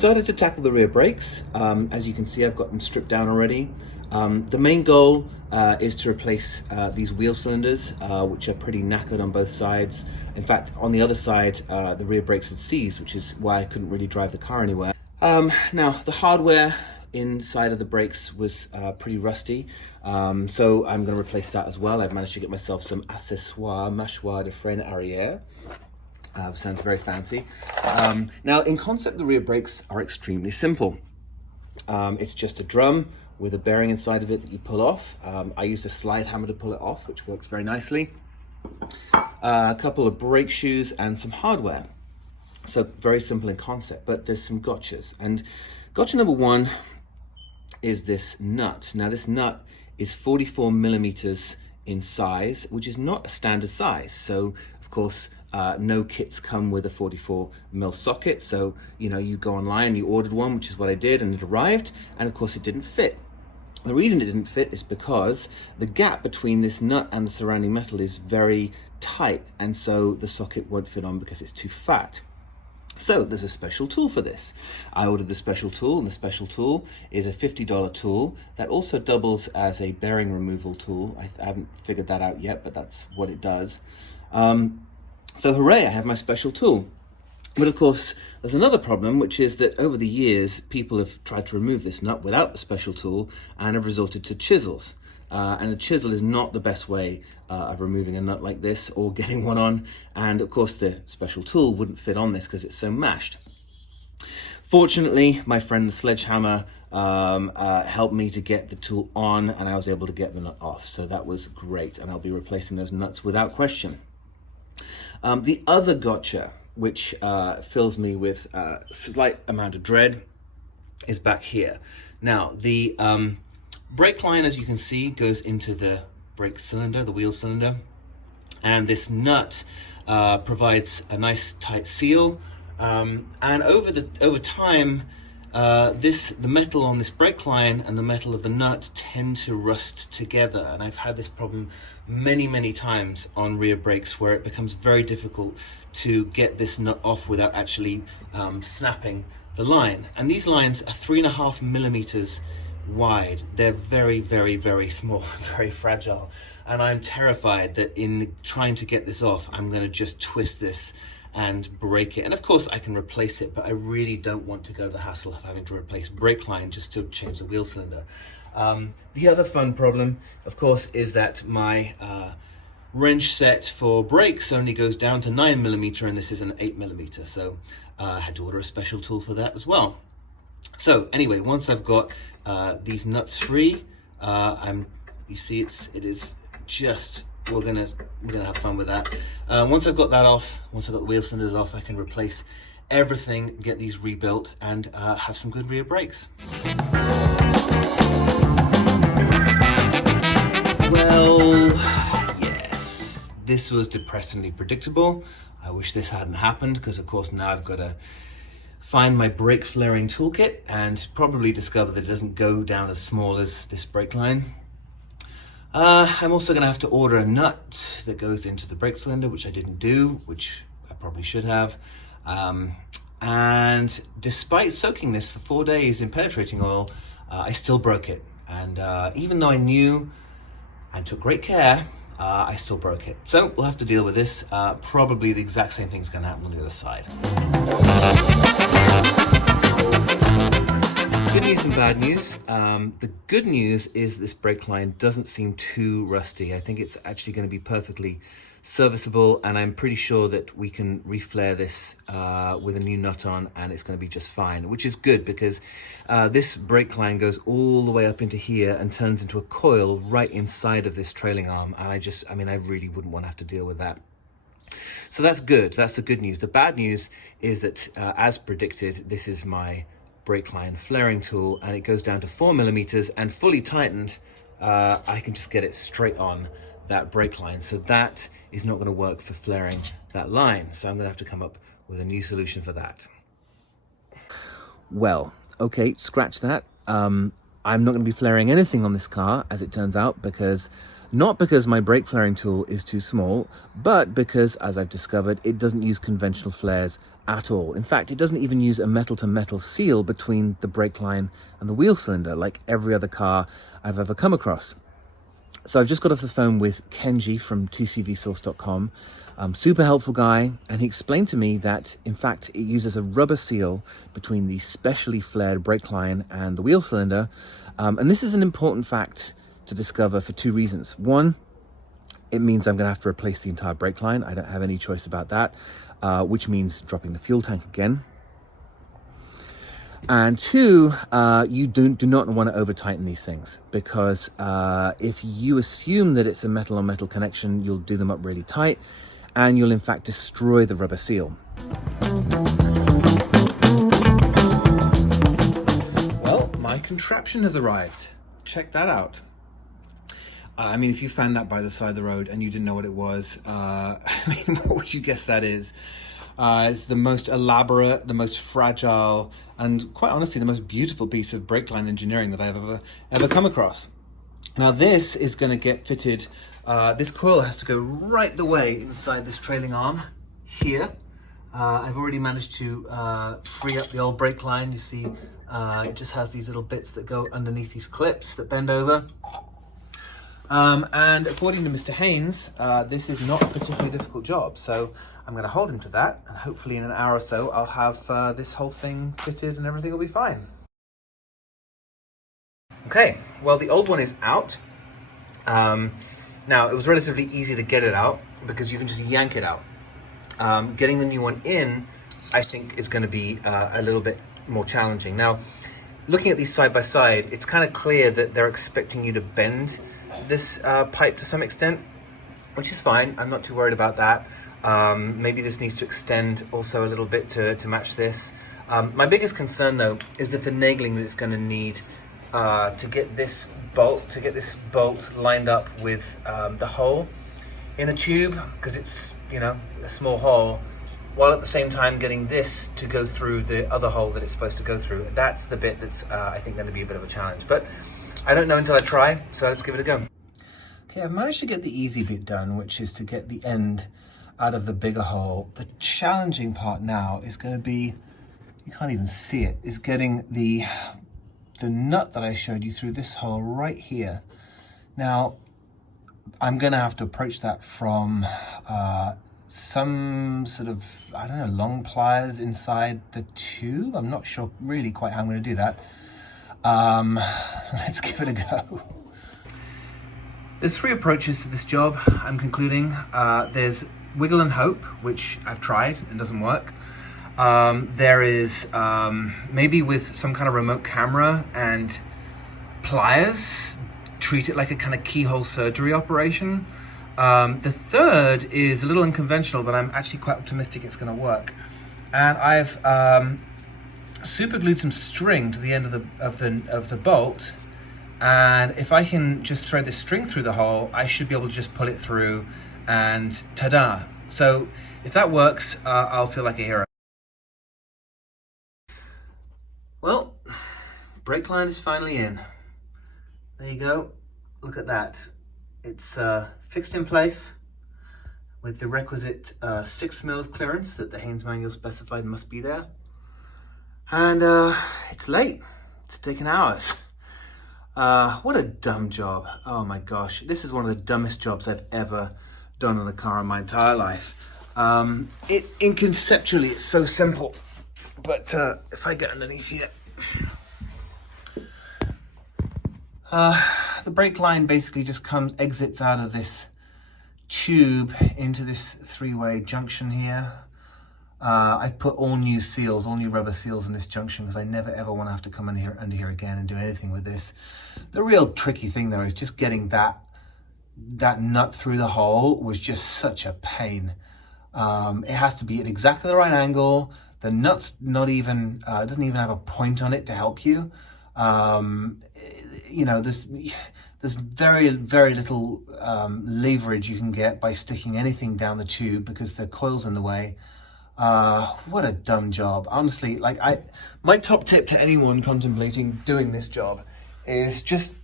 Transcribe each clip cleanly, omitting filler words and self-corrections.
started to tackle the rear brakes. As you can see, I've got them stripped down already. The main goal is to replace these wheel cylinders, which are pretty knackered on both sides. In fact, on the other side, the rear brakes had seized, which is why I couldn't really drive the car anywhere. Now, the hardware inside of the brakes was pretty rusty, so I'm going to replace that as well. I've managed to get myself some accessoires mâchoire de frein arrière. Sounds very fancy. Now, in concept, the rear brakes are extremely simple. It's just a drum with a bearing inside of it that you pull off. I used a slide hammer to pull it off, which works very nicely. A couple of brake shoes and some hardware. So very simple in concept, but there's some gotchas. And gotcha number one is this nut. Now, this nut is 44 millimeters in size, which is not a standard size. So, of course, no kits come with a 44 mil socket. So, you go online, you ordered one, which is what I did, and it arrived. And of course, it didn't fit. The reason it didn't fit is because the gap between this nut and the surrounding metal is very tight. And so the socket won't fit on because it's too fat. So there's a special tool for this. I ordered the special tool, and the special tool is a $50 tool that also doubles as a bearing removal tool. I haven't figured that out yet, but that's what it does. So hooray, I have my special tool. But of course, there's another problem, which is that over the years, people have tried to remove this nut without the special tool and have resorted to chisels. And a chisel is not the best way of removing a nut like this or getting one on. And of course, the special tool wouldn't fit on this because it's so mashed. Fortunately, my friend the sledgehammer helped me to get the tool on, and I was able to get the nut off. So that was great, and I'll be replacing those nuts without question. The other gotcha, which fills me with a slight amount of dread, is back here. Now, the brake line, as you can see, goes into the brake cylinder, the wheel cylinder, and this nut provides a nice tight seal. And over time, the metal on this brake line and the metal of the nut tend to rust together. And I've had this problem many times on rear brakes, where it becomes very difficult to get this nut off without actually snapping the line. And these lines are 3.5 millimeters wide. They're very small, very fragile. And I'm terrified that in trying to get this off, I'm going to just twist this and break it. And of course I can replace it, but I really don't want to go to the hassle of having to replace brake line just to change the wheel cylinder. The other fun problem, of course, is that my wrench set for brakes only goes down to 9 millimeter, and this is an 8 millimeter. So I had to order a special tool for that as well. So anyway, once I've got these nuts free, you see it is just, we're gonna have fun with that. Once I've got that off, once I've got the wheel cylinders off, I can replace everything, get these rebuilt, and have some good rear brakes. Well, yes, this was depressingly predictable. I wish this hadn't happened, because of course now I've got to find my brake flaring toolkit and probably discover that it doesn't go down as small as this brake line. I'm also going to have to order a nut that goes into the brake cylinder, which I didn't do, which I probably should have. And despite soaking this for 4 days in penetrating oil, I still broke it. And even though I knew and took great care, I still broke it. So we'll have to deal with this. Probably the exact same thing's going to happen on the other side. Good news and bad news. The good news is this brake line doesn't seem too rusty. I think it's actually going to be perfectly serviceable, and I'm pretty sure that we can reflare this with a new nut on, and it's going to be just fine, which is good, because this brake line goes all the way up into here and turns into a coil right inside of this trailing arm, and I really wouldn't want to have to deal with that. So that's good. That's the good news. The bad news is that, as predicted, this is my brake line flaring tool, and it goes down to 4 millimeters, and fully tightened, I can just get it straight on that brake line. So that is not going to work for flaring that line. So I'm going to have to come up with a new solution for that. Well, okay, scratch that. I'm not going to be flaring anything on this car, as it turns out, because Not because my brake flaring tool is too small, but because, as I've discovered, it doesn't use conventional flares at all. In fact, it doesn't even use a metal-to-metal seal between the brake line and the wheel cylinder like every other car I've ever come across. So I've just got off the phone with Kenji from tcvsource.com. Super helpful guy, and he explained to me that in fact it uses a rubber seal between the specially flared brake line and the wheel cylinder, and this is an important fact to discover for two reasons. One, it means I'm going to have to replace the entire brake line. I don't have any choice about that, which means dropping the fuel tank again. And two, you do not want to over tighten these things, because if you assume that it's a metal on metal connection, you'll do them up really tight and you'll in fact destroy the rubber seal. Well, my contraption has arrived. Check that out. I mean, if you found that by the side of the road and you didn't know what it was, I mean, what would you guess that is? It's the most elaborate, the most fragile, and quite honestly, the most beautiful piece of brake line engineering that I've ever come across. Now, this is going to get fitted. This coil has to go right the way inside this trailing arm here. I've already managed to free up the old brake line. You see, it just has these little bits that go underneath these clips that bend over. And according to Mr. Haynes, this is not a particularly difficult job, so I'm going to hold him to that, and hopefully in an hour or so I'll have this whole thing fitted and everything will be fine. Okay, well, the old one is out. Now, it was relatively easy to get it out because you can just yank it out. Getting the new one in, I think, is going to be a little bit more challenging. Now, looking at these side by side, it's kind of clear that they're expecting you to bend this pipe to some extent, which is fine. I'm not too worried about that. Maybe this needs to extend also a little bit to match this. My biggest concern, though, is the finagling that it's going to need to get this bolt lined up with the hole in the tube, because it's, you know, a small hole, while at the same time getting this to go through the other hole that it's supposed to go through. That's the bit that's I think going to be a bit of a challenge, but I don't know until I try, so let's give it a go. Okay, I've managed to get the easy bit done, which is to get the end out of the bigger hole. The challenging part now is going to be, you can't even see it, is getting the nut that I showed you through this hole right here. Now, I'm going to have to approach that from some sort of, I don't know, long pliers inside the tube. I'm not sure really quite how I'm going to do that. Let's give it a go. There's three approaches to this job, I'm concluding. There's wiggle and hope, which I've tried and doesn't work. There is maybe with some kind of remote camera and pliers, treat it like a kind of keyhole surgery operation. The third is a little unconventional, but I'm actually quite optimistic it's going to work. And I've super glued some string to the end of the bolt, and if I can just thread this string through the hole, I should be able to just pull it through, and ta-da! So if that works, I'll feel like a hero. Well, brake line is finally in. There you go. Look at that. It's fixed in place with the requisite 6mm of clearance that the Haynes manual specified must be there. And it's late. It's taken hours. What a dumb job. Oh my gosh. This is one of the dumbest jobs I've ever done on a car in my entire life. Conceptually, it's so simple. But if I get underneath here, the brake line basically just exits out of this tube into this three-way junction here. I've put all new seals, all new rubber seals in this junction, because I never ever want to have to come under here again and do anything with this. The real tricky thing though is just getting that nut through the hole was just such a pain. It has to be at exactly the right angle. The nut's not even, doesn't even have a point on it to help you. You know, there's very, very little leverage you can get by sticking anything down the tube because the coil's in the way. What a dumb job. Honestly, like my top tip to anyone contemplating doing this job is just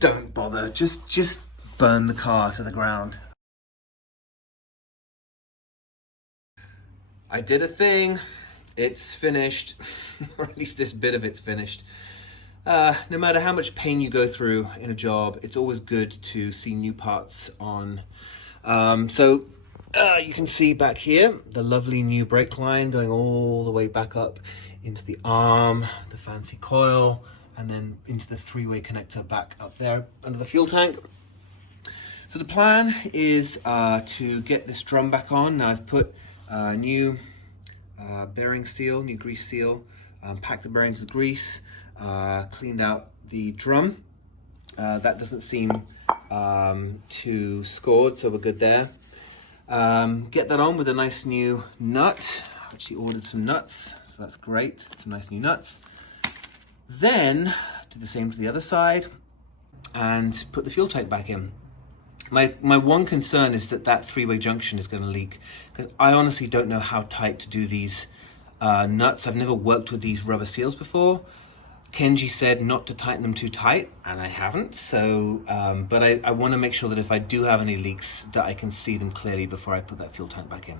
don't bother. Just burn the car to the ground. I did a thing. It's finished, or at least this bit of it's finished. No matter how much pain you go through in a job, it's always good to see new parts on. You can see back here the lovely new brake line going all the way back up into the arm, the fancy coil, and then into the three-way connector back up there under the fuel tank. So the plan is to get this drum back on. Now I've put new bearing seal, new grease seal, packed the bearings with grease, cleaned out the drum. That doesn't seem too scored, so we're good there. Get that on with a nice new nut. I actually ordered some nuts, so that's great. Some nice new nuts. Then do the same to the other side and put the fuel tank back in. My one concern is that three-way junction is going to leak, because I honestly don't know how tight to do these nuts. I've never worked with these rubber seals before. Kenji said not to tighten them too tight, and I haven't. So, but I want to make sure that if I do have any leaks, that I can see them clearly before I put that fuel tank back in.